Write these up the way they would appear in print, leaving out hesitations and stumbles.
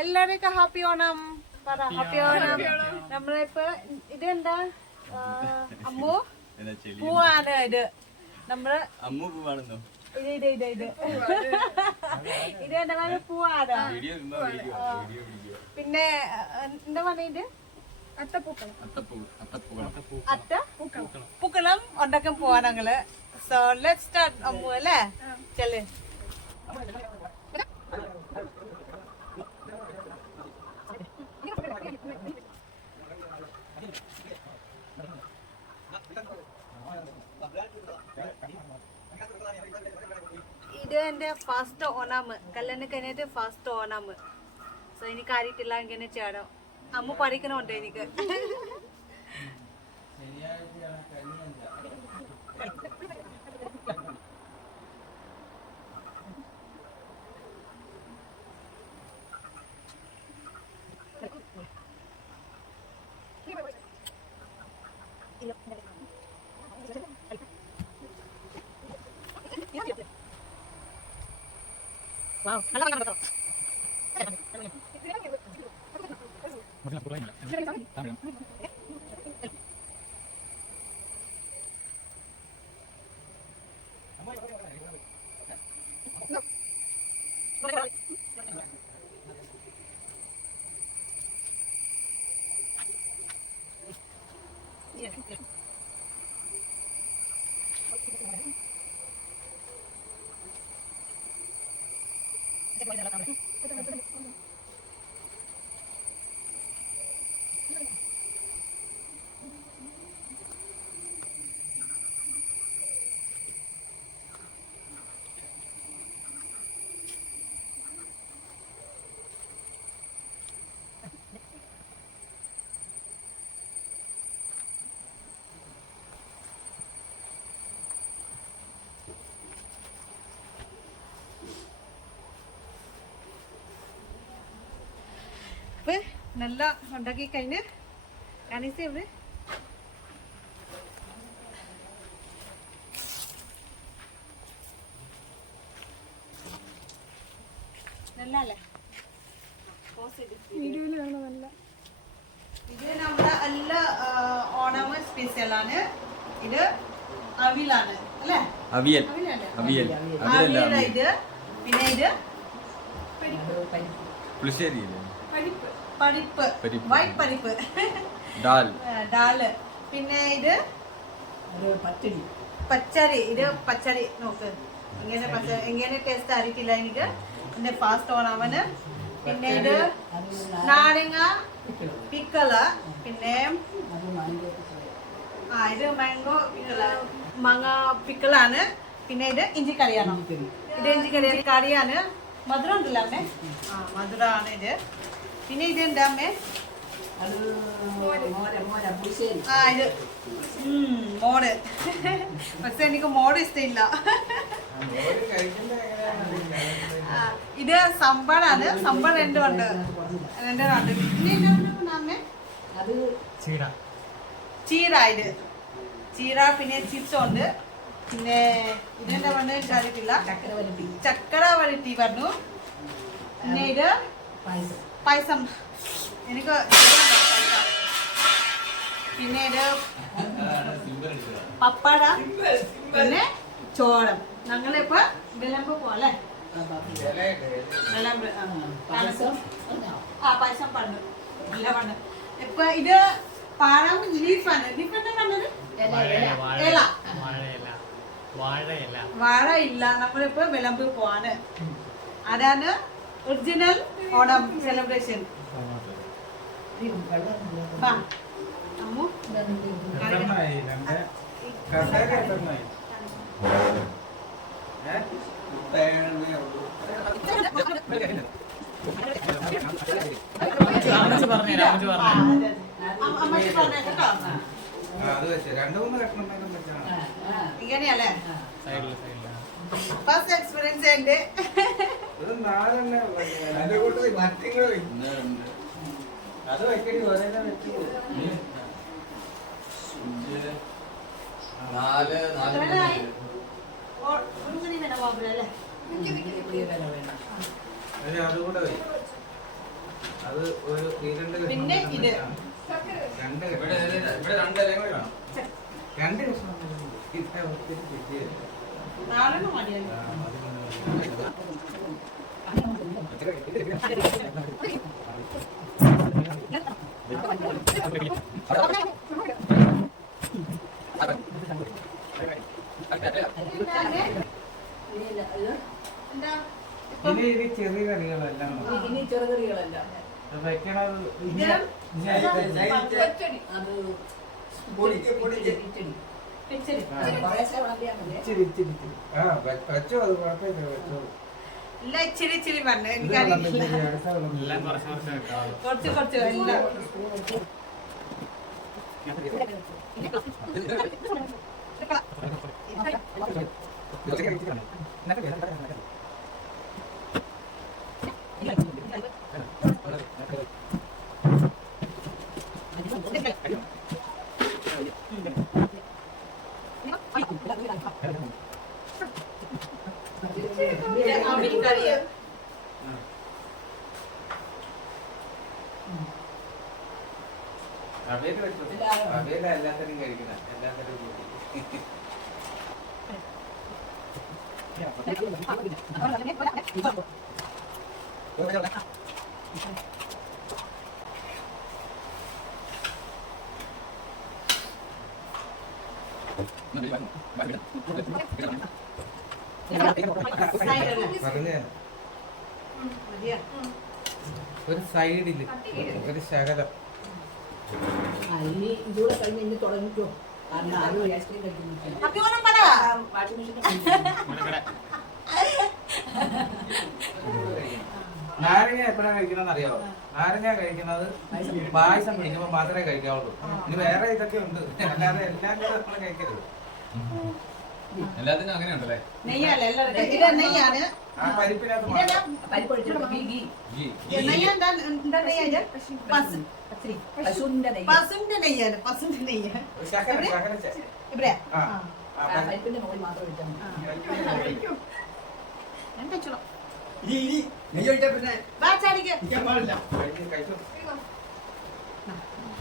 എല്ലാവർക്കും ഹാപ്പി ഓണം പറ. ഹാപ്പി ഓണം. നമ്മളിപ്പോ ഇതെന്താ അമ്മു പൂവാണ്. ഇത് നമ്മള് അമ്മു പൂവാണെന്നോ? ഇത് ഇത് എന്താ പറയുക പൂവാണ്. പിന്നെ എന്താ പറയുന്നത് അത്തപ്പൂക്കളം ഉണ്ടാക്കാൻ പോവാ ഞങ്ങള്. സോ ലെറ്റ്സ് സ്റ്റാർട്ട് അമ്മു അല്ലേ? ചെല് ഇത് എന്റെ ഫസ്റ്റ് ഓണം. കല്യാണം കഴിഞ്ഞിട്ട് ഫസ്റ്റ് ഓണം. സോ എനിക്ക് അറിയത്തില്ല ഇങ്ങനെ ചെയ്യണം. അമ്മ പഠിക്കണുണ്ട് എനിക്ക്. Wow, നല്ല കേട്ടോ. നല്ല ഉണ്ടാക്കി കഴിഞ്ഞ് കാണിച്ചേ ഇവിടെ നല്ലല്ലേ? ഇത് നമ്മുടെ എല്ലാ ഓണം സ്പെഷ്യലാണ്. ഇത് അവിലാണ് അല്ലേ? അവിയൽ. ഇത് പിന്നെ ഇത് പുളിശ്ശേരി, പരിപ്പ്, വൈറ്റ് പരിപ്പ്, ഡാല്. പിന്നെ ഇത് പച്ചരി. ഇത് പച്ചരി നോക്ക് എങ്ങനെ ടേസ്റ്റ് അറിയിട്ടില്ല എനിക്ക്. എന്റെ ഫാസ്റ്റ് ഓണാവന്. പിന്നെ ഇത് നാരങ്ങ പിക്കള്. പിന്നെ ഇത് മാങ്ങ പിക്കളാണ്. പിന്നെ ഇത് ഇഞ്ചി കറിയാണ്. ഇത് ഇഞ്ചി കറിയാണ്. മധുരം ഉണ്ടല്ലോ അമ്മേ? മധുരമാണ് ഇത്. പിന്നെ ഇത് എന്താ അമ്മേ? ഇത് മോര്. പക്ഷെ എനിക്ക് മോര് ഇഷ്ടമില്ല. ഇത് സമ്പാറാണ്. സമ്പാർ രണ്ടും ഉണ്ട്. പിന്നെ എന്താ അമ്മേ? ചീര. ഇത് ചീര. പിന്നെ ചിപ്സ് ഉണ്ട്. പിന്നെ ഇതെന്താ പറഞ്ഞ അറിയത്തില്ല. ചക്കര വരട്ടി പറഞ്ഞു. പിന്നെ ഇത് പായസം. എനിക്ക് പിന്നെ ഇത് പപ്പട. പിന്നെ ചോളം. ഞങ്ങളിപ്പോ വിളമ്പ് പോലെ പായസം പറഞ്ഞു. ഇല്ല പറഞ്ഞു. ഇപ്പൊ ഇത് പഴം ലീഫാണ്. ലീഫ് എന്താ പറഞ്ഞത്? ഇല. വാഴ ഇല്ല. നമ്മളിപ്പോ വിളമ്പ് പോവാണ്. അതാണ് ഒറിജിനൽ ഓണം സെലിബ്രേഷൻ. അമ്മു ഇങ്ങനെയല്ലേ ഫസ്റ്റ് എക്സ്പീരിയൻസ് ഉണ്ട്. അത് വെക്കടി ഒരേ അത് ഒരു രണ്ട് പിന്നെ ഇത് രണ്ട് ഇവിടെ രണ്ട് ഇലയും കൂടി വേണം. രണ്ട് കഷ്ണം ഇത് ഒത്തിരി കിട്ടിയത്. നാലെണ്ണം മതിയല്ലോ. എന്താ ഇനി ഇത് ചെറിയ കറികളെല്ലാം ഇനി ചെറുകറികളെല്ലാം വെക്കണത് കിച്ചടി കുറേശ്ശെ വിളമ്പിയാൽ മതി. ഇച്ചിരി ഇച്ചിരി ഇച്ചിരി വെച്ചോ അത് കുഴപ്പമില്ല വെച്ചോ ഇല്ല ഇച്ചിരി ഇച്ചിരി പറഞ്ഞു എനിക്കറിയില്ല എല്ലാം കുറച്ച് കുറച്ച് വെക്കാം കുറച്ച് കുറച്ച് എല്ലാം അവിൽ കറിയ അവയില് വെച്ചു അവയില എല്ലാത്തരും കഴിക്കണം എല്ലാത്തരും കൂടി പറഞ്ഞ ഒരു സൈഡില് ഒരു ശകലം ഇനി ഇതുകൂടെ കഴിഞ്ഞ് ഇനി തുടങ്ങിക്കോ. കാരണം ആരും ഐസ്ക്രീം കഴിക്കുന്നില്ല. അഭിമാനം പറ വാഷിംഗ് മെഷീൻ നാരങ്ങ എപ്പോഴാണ് കഴിക്കണമെന്ന് അറിയാവോ? നാരങ്ങ കഴിക്കുന്നത് പായസം കുടിക്കുമ്പോൾ മാത്രമേ കഴിക്കാവുള്ളൂ. ഇനി വേറെ ഇതൊക്കെ ഉണ്ട്, അല്ലാതെ എല്ലാം കൂടെ നമ്മൾ കഴിക്കരുത്. എല്ലാത്തിനും അങ്ങനെ ഉണ്ടല്ലേ? നെയ്യല്ലേ എല്ലാവരും ഇത് നെയ്യാണ് ആ പരിപ്പിനകത്ത് ഇതെന്നാ? പരിപ്പൊഴിച്ചിട്ട് ഗീ നെയ്യ് എന്താ എന്താ നെയ്യാ പശുവിന്റെ നെയ്യ്. പസുന്റെ നെയ്യാണ് പസുന്റെ നെയ്യ് ശകലം ശകലം ഇവിടെ ആ ആ, പരിപ്പിന്റെ മുകളിൽ മാത്രം ഇട്ടാൽ മതി. ഞാൻ കഴിച്ചോളാം നെയ്യ് ഒഴിച്ചാ പിന്നെ വാ ചാടിക്ക് ഇരിക്കാൻ പാടില്ല. കഴിച്ചു കഴിച്ചു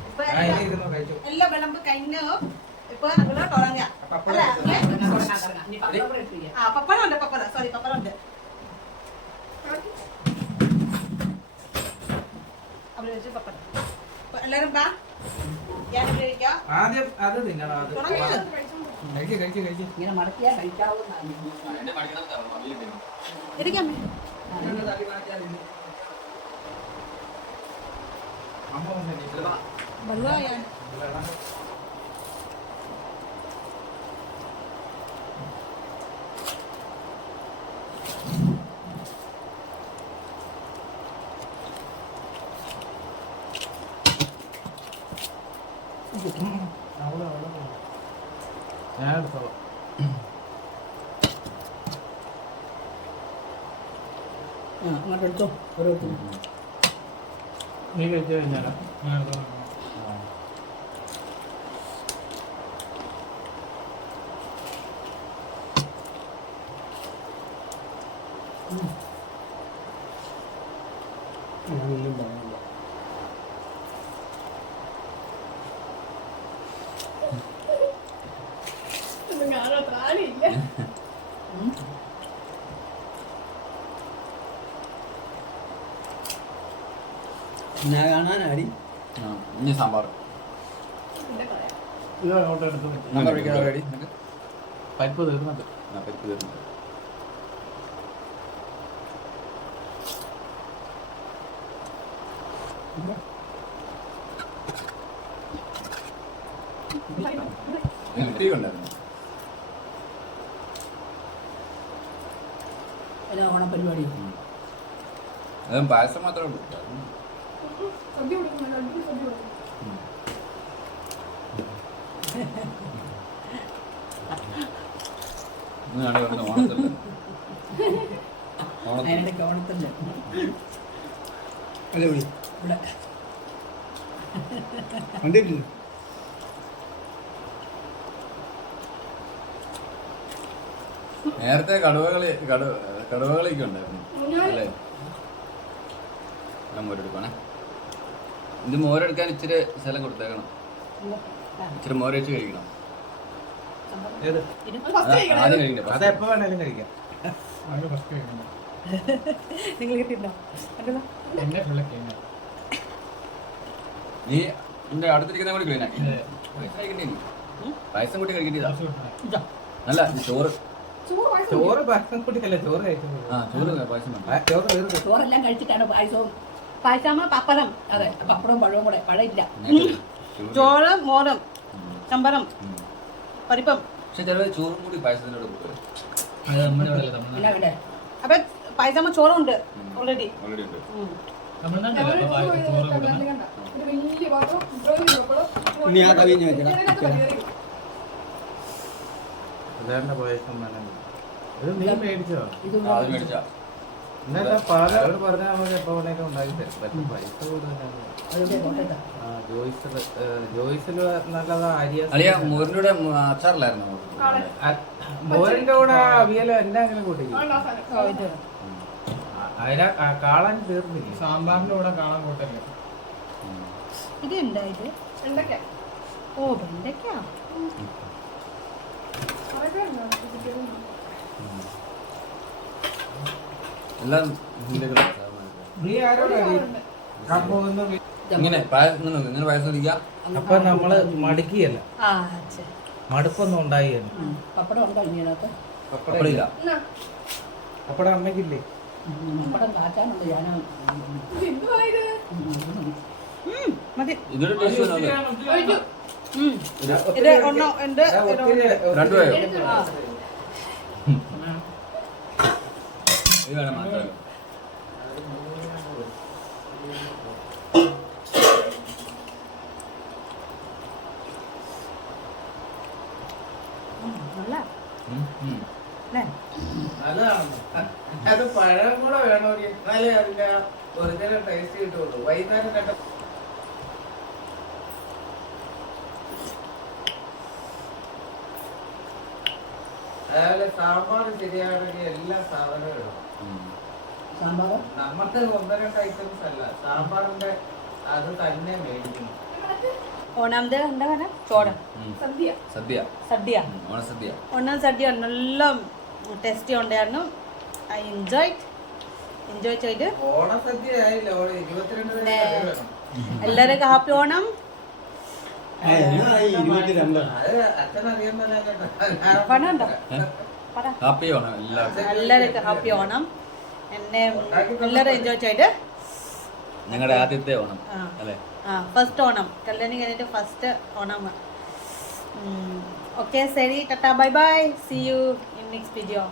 ഇപ്പൊ ആ ഇനി ഇരുന്നോ കഴിച്ചു. എല്ലാ വിളമ്പ് കഴിഞ്ഞു ഇപ്പൊ നമ്മള് തുടങ്ങാം പപ്പടം അല്ല വെച്ചോ. ഇനി പപ്പടം കൂടെ ഇട്ട് ചെയ്യാം. ആ പപ്പടം ഉണ്ട് പപ്പടം സോറി പപ്പടം ഉണ്ട് അവിടെ വെച്ച് പപ്പടം അപ്പൊ എല്ലാരും വാ ഞാൻ കഴിക്കാം ആദ്യം അത് തിന്നണം. അത് തുടങ്ങിയോ? കഴിച്ചു കഴിച്ചു കഴിച്ചു. ഇങ്ങനെ മടക്കിയാൽ കഴിക്കാവുന്നതാണ്. എന്റെ പഠിക്കണത് അവിയൽ തരും. ഇരിക്കാമേ അമ്മ വന്നിട്ട് വെള്ളമായാ ഞാൻ എടുത്തോളാം. അങ്ങോട്ട് എടുത്തോ ഓരോരുത്തരും. നീ കഴിച്ചു കഴിഞ്ഞാലോ? ഞാൻ എടുത്തോളാം. ഒന്നും പറയാനില്ല. ഞാൻ കാണാനാടി. ഇനി സാമ്പാർ ഇത് അങ്ങോട്ട് എടുത്ത് നമ്മൾ കഴിക്കാൻ റെഡി. പരിപ്പ് തീർന്നത്. പരിപ്പ് തരുന്നു. ടീ ഉണ്ടായിരുന്നു. പിന്നെ ഓണപ്പരിപാടി അതും പായസം മാത്രമേ ഉള്ളൂ. ഇന്നാണ് വരുന്നത് ഓണത്തല്ലേ. അതിനിടയ്ക്ക് ഓണത്തിൻ്റെ അല്ലേ വിളി ഇവിടെ കണ്ടിട്ടില്ല. നേരത്തെ കടുവകളിയൊക്കെ ഉണ്ടായിരുന്നു അല്ലേ? ഞാൻ മോരെടുക്കുവാണേ. ഇത് മോരെടുക്കാൻ ഇച്ചിരി സ്ഥലം കൊടുത്തേക്കണം. ഇച്ചിരി മോര് വെച്ച് കഴിക്കണം. ഏത്? ആദ്യം കഴിക്കണ്ടേ? അത് എപ്പോ വേണേലും കഴിക്കാം. നിങ്ങൾ കിട്ടിയിട്ടുണ്ടോ? നീ എന്റെ അടുത്തിരിക്കുന്ന കൂടി കഴിക്കണേ. കഴിക്കണ്ടേ നീ? പായസം കൂട്ടി കഴിക്കേണ്ടതാ. അല്ല ഇത് ചോറ്. ചോറ് പായസം കൂട്ടിയല്ല ചോറ് കഴിക്കുന്നത്. ആ ചോറ് പായസം വേണ്ട. ചോറ് വേറെ ചോറെല്ലാം കഴിച്ചിട്ടാണ് പായസവും പായസമ്മ പപ്പടം. അതെ പപ്പടവും പഴവും കൂടെ പഴയില്ല. ചോറ് മോരും ചമ്പരം പരിപ്പം. പക്ഷെ ചിലവ് ചോറും കൂടി പായസത്തിനോട് കൂട്ടുക. എന്നാ വേണ്ടേ? അപ്പൊ പായസമ്മ ചോറുണ്ട് ഓൾറെഡി. ഓൾറെഡി ഉണ്ട്. സാധാരണ പായസം വേണം. ഇത് നീ മേടിച്ചോ? ഇത് അത് മേടിച്ചാ എന്നാ പാലോട് പറഞ്ഞാൽ നമുക്ക് എപ്പോ വേണേലും ഉണ്ടാക്കി തരും. പക്ഷെ പൈസ കൂടുതലാണ്. അതിന്റെ കോട്ടയത്താ. ആ ജോയ്സില് നല്ലതാ. അളിയ മോരിന്റെ അച്ചാറിലായിരുന്നു മോരിന്റെ കൂടെ അവിയലും എല്ലാം അങ്ങനെ കൂട്ടിക്കും. ഓ, ഇത് അതിനെ കാളാൻ തീർന്നില്ല. സാമ്പാറിന്റെ കൂടെ കാണാൻ കൂട്ടല്ലേ. ഇത് എന്താ ഇത്? ഓ വെണ്ടയ്ക്ക. എല്ലാം നീ ആരോടാ ഇങ്ങനെ പായസം ഇങ്ങനെ പായസം കുടിക്കുക. അപ്പൊ നമ്മള് മടുക്കിയല്ല, ആ ശരി. മടുപ്പൊന്നും ഉണ്ടായില്ല. പപ്പടം ഉണ്ടോ ഇതിനകത്ത്? പപ്പടമില്ല. അപ്പടെ അമ്മയ്ക്കില്ലേ? പപ്പടം കാച്ചാനുണ്ട് ഞാൻ. മതി. ഇതൊരു ടേസ്റ്റ് വരുമല്ലോ. ഇത് ഒന്നോ ഉണ്ട്. രണ്ടുപേരും ആ. ഇത് വേണം മാത്രമേ. നല്ല അല്ലേ? നല്ലതാണ്. അത് പഴം കൂടെ വേണോ? എന്നാലേ അതിന്റെ ഒറിജിനൽ ടേസ്റ്റ് കിട്ടുള്ളൂ. വൈകുന്നേരം കണ്ട അതുപോലെ സാമ്പാർ ശരിയാണെങ്കിൽ എല്ലാ സാധനവും ഇടണം. സാമ്പാർ നമുക്ക് ഒന്ന് രണ്ട് ഐറ്റംസ് അല്ല, സാമ്പാറിന്റെ അത് തന്നെ മേടിക്കണം. ഓണാമത് എന്താ പറഞ്ഞ ചോറ് സദ്യ. സദ്യ. ഓണസദ്യ. ഒന്നാം സദ്യ നല്ല ടേസ്റ്റി ഉണ്ടായിരുന്നു. ഐ എൻജോയ് ചെയ്ത് ഓണസദ്യ ആയില്ല, 22 പിന്നെ വേണം. എല്ലാവർക്കും ഹാപ്പി ഓണം. അത് അച്ഛനറിയാൻ പണുണ്ടോ? പറ. ഹാപ്പി ഓണം എല്ലാവർക്കും. എല്ലാവർക്കും ഹാപ്പി ഓണം. എന്നെ എല്ലാവരും എൻജോയ് ചെയ്ത് ഞങ്ങളുടെ ആദ്യത്തെ ഓണം ആ. അല്ലേ? ആ ഫസ്റ്റ് ഓണം കല്യാണം കഴിഞ്ഞിട്ട് ഫസ്റ്റ് ഓണം. ഓക്കെ ശരി, tata bye bye, C you in next video.